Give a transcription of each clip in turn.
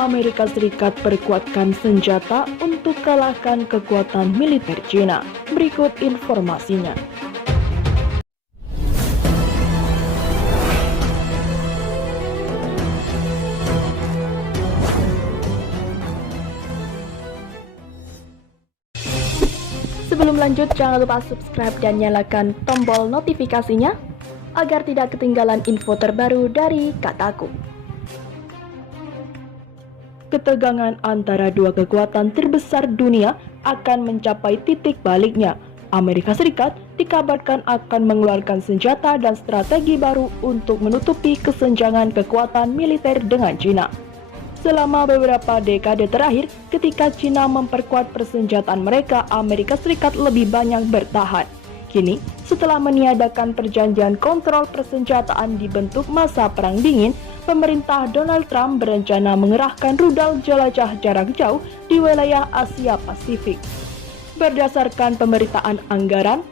Amerika Serikat perkuatkan senjata untuk kalahkan kekuatan militer Cina. Berikut informasinya. Sebelum lanjut, jangan lupa subscribe dan nyalakan tombol notifikasinya agar tidak ketinggalan info terbaru dari Kataku. Ketegangan antara dua kekuatan terbesar dunia akan mencapai titik baliknya. Amerika Serikat dikabarkan akan mengeluarkan senjata dan strategi baru untuk menutupi kesenjangan kekuatan militer dengan Cina. Selama beberapa dekade terakhir, ketika Cina memperkuat persenjataan mereka, Amerika Serikat lebih banyak bertahan. Kini, setelah meniadakan perjanjian kontrol persenjataan di bentuk masa Perang Dingin, pemerintah Donald Trump berencana mengerahkan rudal jelajah jarak jauh di wilayah Asia Pasifik. Berdasarkan pemberitaan anggaran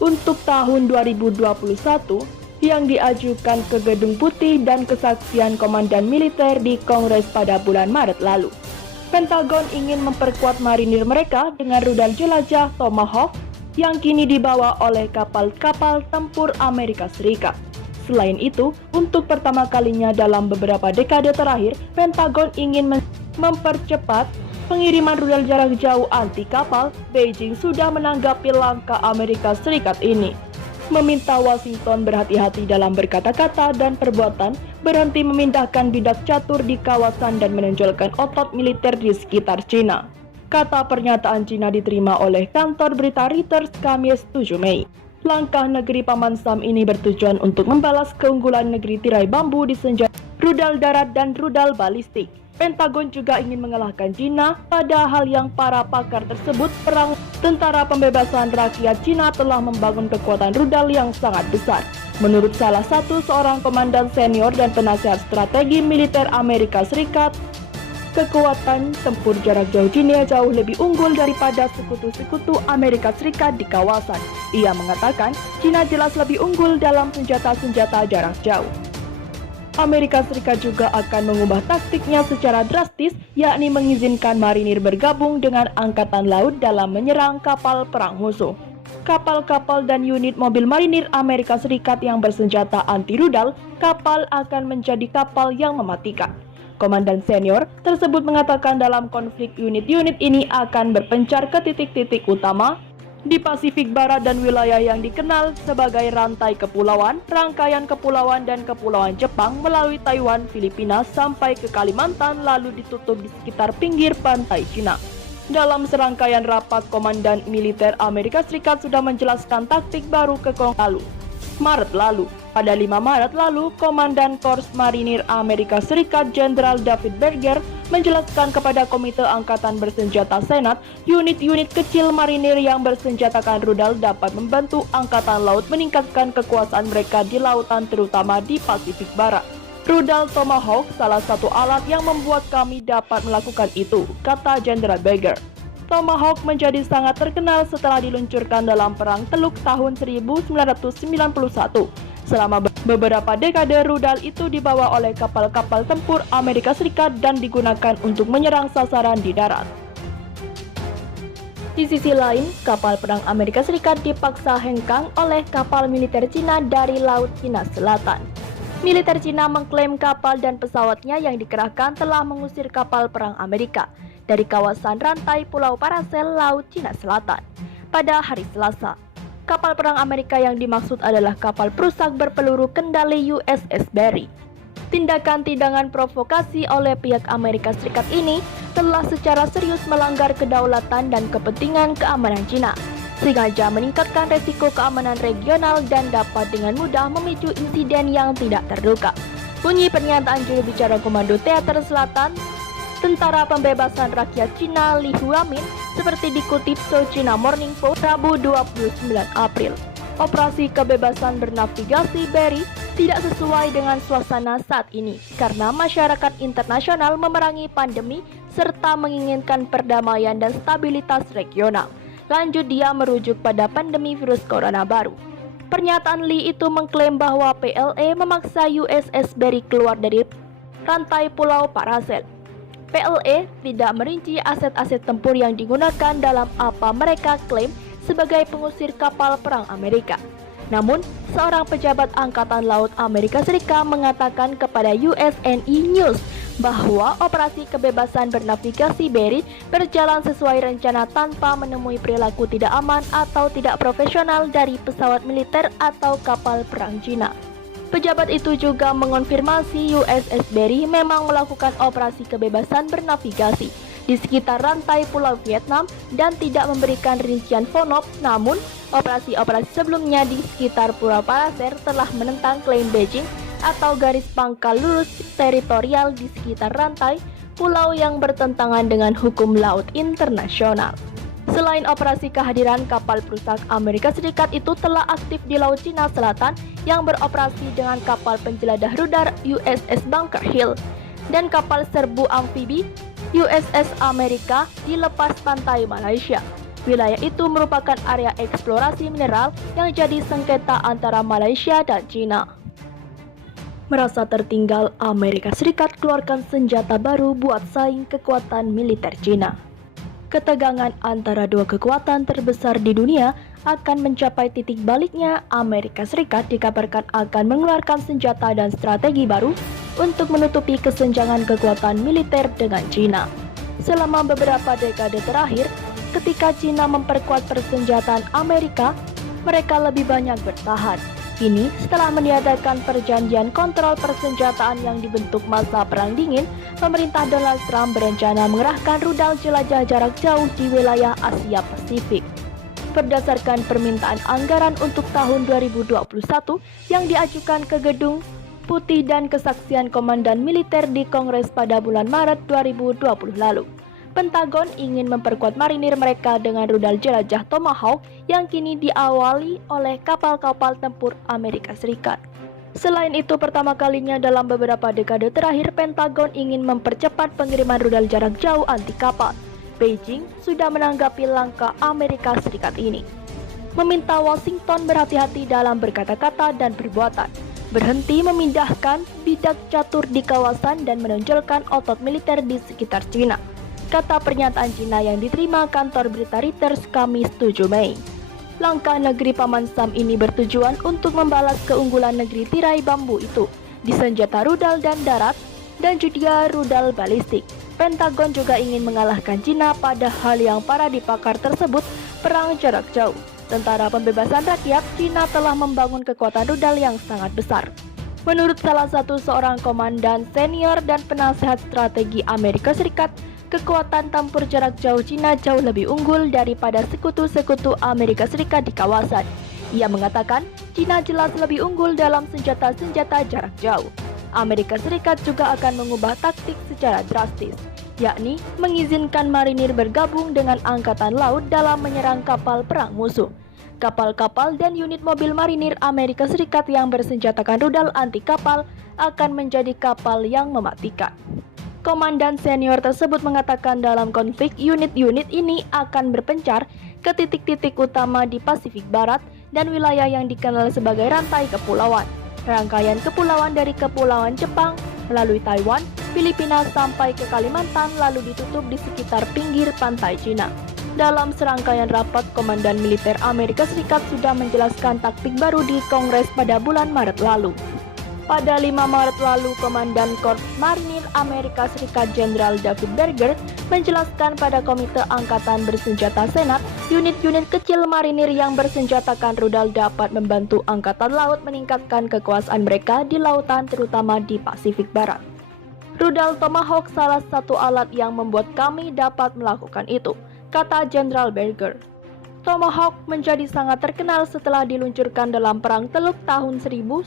untuk tahun 2021, yang diajukan ke Gedung Putih dan kesaksian komandan militer di Kongres pada bulan Maret lalu. Pentagon ingin memperkuat marinir mereka dengan rudal jelajah Tomahawk yang kini dibawa oleh kapal-kapal tempur Amerika Serikat. Selain itu, untuk pertama kalinya dalam beberapa dekade terakhir, Pentagon ingin mempercepat pengiriman rudal jarak jauh anti kapal. Beijing sudah menanggapi langkah Amerika Serikat ini, meminta Washington berhati-hati dalam berkata-kata dan perbuatan, berhenti memindahkan bidak catur di kawasan dan menonjolkan otot militer di sekitar Cina. Kata pernyataan Cina diterima oleh kantor berita Reuters Kamis 7 Mei. Langkah negeri Paman Sam ini bertujuan untuk membalas keunggulan negeri tirai bambu di senjata rudal darat dan rudal balistik. Pentagon juga ingin mengalahkan Cina, padahal yang para pakar tersebut perang tentara pembebasan rakyat Cina telah membangun kekuatan rudal yang sangat besar. Menurut salah satu seorang komandan senior dan penasihat strategi militer Amerika Serikat, kekuatan tempur jarak jauh Cina jauh lebih unggul daripada sekutu-sekutu Amerika Serikat di kawasan. Ia mengatakan, Cina jelas lebih unggul dalam senjata-senjata jarak jauh. Amerika Serikat juga akan mengubah taktiknya secara drastis, yakni mengizinkan marinir bergabung dengan angkatan laut dalam menyerang kapal perang musuh. Kapal-kapal dan unit mobil marinir Amerika Serikat yang bersenjata anti-rudal, kapal akan menjadi kapal yang mematikan. Komandan senior tersebut mengatakan dalam konflik unit-unit ini akan berpencar ke titik-titik utama di Pasifik Barat dan wilayah yang dikenal sebagai rantai kepulauan, rangkaian kepulauan dan kepulauan Jepang melalui Taiwan, Filipina sampai ke Kalimantan lalu ditutup di sekitar pinggir pantai Cina. Dalam serangkaian rapat, Komandan Militer Amerika Serikat sudah menjelaskan taktik baru ke Maret lalu. Pada 5 Maret lalu, Komandan Korps Marinir Amerika Serikat Jenderal David Berger menjelaskan kepada Komite Angkatan Bersenjata Senat, unit-unit kecil marinir yang bersenjatakan rudal dapat membantu Angkatan Laut meningkatkan kekuasaan mereka di lautan terutama di Pasifik Barat. Rudal Tomahawk salah satu alat yang membuat kami dapat melakukan itu, kata Jenderal Berger. Tomahawk menjadi sangat terkenal setelah diluncurkan dalam Perang Teluk tahun 1991. Selama beberapa dekade, rudal itu dibawa oleh kapal-kapal tempur Amerika Serikat dan digunakan untuk menyerang sasaran di darat. Di sisi lain, kapal perang Amerika Serikat dipaksa hengkang oleh kapal militer Cina dari Laut Cina Selatan. Militer Cina mengklaim kapal dan pesawatnya yang dikerahkan telah mengusir kapal perang Amerika dari kawasan rantai Pulau Paracel, Laut Cina Selatan. Pada hari Selasa, kapal perang Amerika yang dimaksud adalah kapal perusak berpeluru kendali USS Barry. Tindakan provokasi oleh pihak Amerika Serikat ini telah secara serius melanggar kedaulatan dan kepentingan keamanan Cina, sengaja meningkatkan resiko keamanan regional dan dapat dengan mudah memicu insiden yang tidak terduga. Bunyi pernyataan juru bicara Komando Teater Selatan Tentara Pembebasan Rakyat Cina Li Huamin seperti dikutip South China Morning Post Rabu 29 April. Operasi kebebasan bernavigasi Barry tidak sesuai dengan suasana saat ini karena masyarakat internasional memerangi pandemi serta menginginkan perdamaian dan stabilitas regional. Lanjut dia merujuk pada pandemi virus corona baru. Pernyataan Lee itu mengklaim bahwa PLA memaksa USS Barry keluar dari rantai Pulau Paracel. PLE tidak merinci aset-aset tempur yang digunakan dalam apa mereka klaim sebagai pengusir kapal perang Amerika. Namun, seorang pejabat Angkatan Laut Amerika Serikat mengatakan kepada USNE News bahwa operasi kebebasan bernavigasi Berit berjalan sesuai rencana tanpa menemui perilaku tidak aman atau tidak profesional dari pesawat militer atau kapal perang Cina. Pejabat itu juga mengonfirmasi USS Berry memang melakukan operasi kebebasan bernavigasi di sekitar rantai Pulau Vietnam dan tidak memberikan rincian FONOP, namun operasi-operasi sebelumnya di sekitar Pulau Paraser telah menentang klaim Beijing atau garis pangkal lurus teritorial di sekitar rantai pulau yang bertentangan dengan hukum laut internasional. Selain operasi, kehadiran kapal perusak Amerika Serikat itu telah aktif di Laut Cina Selatan yang beroperasi dengan kapal penjeladah rudal USS Bunker Hill dan kapal serbu amfibi USS Amerika di lepas pantai Malaysia. Wilayah itu merupakan area eksplorasi mineral yang jadi sengketa antara Malaysia dan Cina. Merasa tertinggal, Amerika Serikat keluarkan senjata baru buat saing kekuatan militer Cina. Ketegangan antara dua kekuatan terbesar di dunia akan mencapai titik baliknya. Amerika Serikat dikabarkan akan mengeluarkan senjata dan strategi baru untuk menutupi kesenjangan kekuatan militer dengan Cina. Selama beberapa dekade terakhir, ketika Cina memperkuat persenjataan Amerika, mereka lebih banyak bertahan. Kini, setelah meniadakan perjanjian kontrol persenjataan yang dibentuk masa Perang Dingin, pemerintah Donald Trump berencana mengerahkan rudal jelajah jarak jauh di wilayah Asia Pasifik. Berdasarkan permintaan anggaran untuk tahun 2021 yang diajukan ke Gedung Putih dan kesaksian Komandan Militer di Kongres pada bulan Maret 2020 lalu, Pentagon ingin memperkuat marinir mereka dengan rudal jelajah Tomahawk yang kini diawali oleh kapal-kapal tempur Amerika Serikat. Selain itu, pertama kalinya dalam beberapa dekade terakhir, Pentagon ingin mempercepat pengiriman rudal jarak jauh anti kapal. Beijing sudah menanggapi langkah Amerika Serikat ini, meminta Washington berhati-hati dalam berkata-kata dan perbuatan, berhenti memindahkan bidak catur di kawasan dan menonjolkan otot militer di sekitar Cina, kata pernyataan Cina yang diterima kantor berita Reuters Kamis 7 Mei. Langkah negeri Paman Sam ini bertujuan untuk membalas keunggulan negeri tirai bambu itu di senjata rudal dan darat dan juga rudal balistik. Pentagon juga ingin mengalahkan Cina pada hal yang para dipakar tersebut, perang jarak jauh. Tentara Pembebasan Rakyat Cina telah membangun kekuatan rudal yang sangat besar. Menurut salah satu seorang komandan senior dan penasehat strategi Amerika Serikat, kekuatan tempur jarak jauh Cina jauh lebih unggul daripada sekutu-sekutu Amerika Serikat di kawasan. Ia mengatakan, Cina jelas lebih unggul dalam senjata-senjata jarak jauh. Amerika Serikat juga akan mengubah taktik secara drastis, yakni mengizinkan marinir bergabung dengan angkatan laut dalam menyerang kapal perang musuh. Kapal-kapal dan unit mobil marinir Amerika Serikat yang bersenjatakan rudal anti kapal akan menjadi kapal yang mematikan. Komandan senior tersebut mengatakan dalam konflik, unit-unit ini akan berpencar ke titik-titik utama di Pasifik Barat dan wilayah yang dikenal sebagai rantai kepulauan. Rangkaian kepulauan dari Kepulauan Jepang melalui Taiwan, Filipina sampai ke Kalimantan lalu ditutup di sekitar pinggir pantai Cina. Dalam serangkaian rapat, Komandan Militer Amerika Serikat sudah menjelaskan taktik baru di Kongres pada bulan Maret lalu. Pada 5 Maret lalu, Komandan Korps Marinir Amerika Serikat Jenderal David Berger menjelaskan pada Komite Angkatan Bersenjata Senat, unit-unit kecil marinir yang bersenjatakan rudal dapat membantu Angkatan Laut meningkatkan kekuasaan mereka di lautan terutama di Pasifik Barat. Rudal Tomahawk salah satu alat yang membuat kami dapat melakukan itu, kata Jenderal Berger. Tomahawk menjadi sangat terkenal setelah diluncurkan dalam Perang Teluk tahun 1991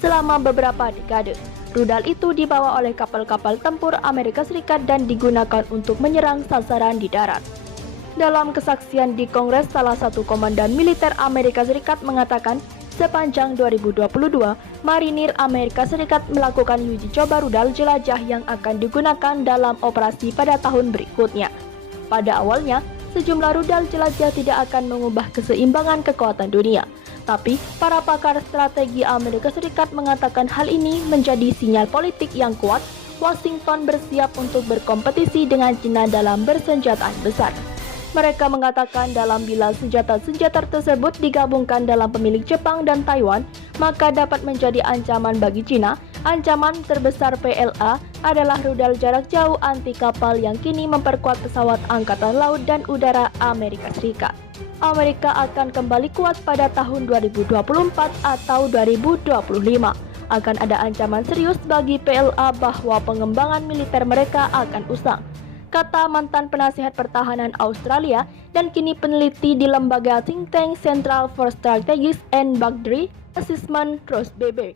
selama beberapa dekade. Rudal itu dibawa oleh kapal-kapal tempur Amerika Serikat dan digunakan untuk menyerang sasaran di darat. Dalam kesaksian di Kongres, salah satu komandan militer Amerika Serikat mengatakan, sepanjang 2022, marinir Amerika Serikat melakukan uji coba rudal jelajah yang akan digunakan dalam operasi pada tahun berikutnya. Pada awalnya, sejumlah rudal jelajah tidak akan mengubah keseimbangan kekuatan dunia. Tapi, para pakar strategi Amerika Serikat mengatakan hal ini menjadi sinyal politik yang kuat Washington bersiap untuk berkompetisi dengan China dalam bersenjataan besar. Mereka mengatakan bila senjata-senjata tersebut digabungkan dalam pemilik Jepang dan Taiwan, maka dapat menjadi ancaman bagi China. Ancaman terbesar PLA adalah rudal jarak jauh anti kapal yang kini memperkuat pesawat Angkatan Laut dan Udara Amerika Serikat. Amerika akan kembali kuat pada tahun 2024 atau 2025. Akan ada ancaman serius bagi PLA bahwa pengembangan militer mereka akan usang, kata mantan penasihat pertahanan Australia dan kini peneliti di lembaga think tank Central for Strategic and Boundary Assessment Ross Beber.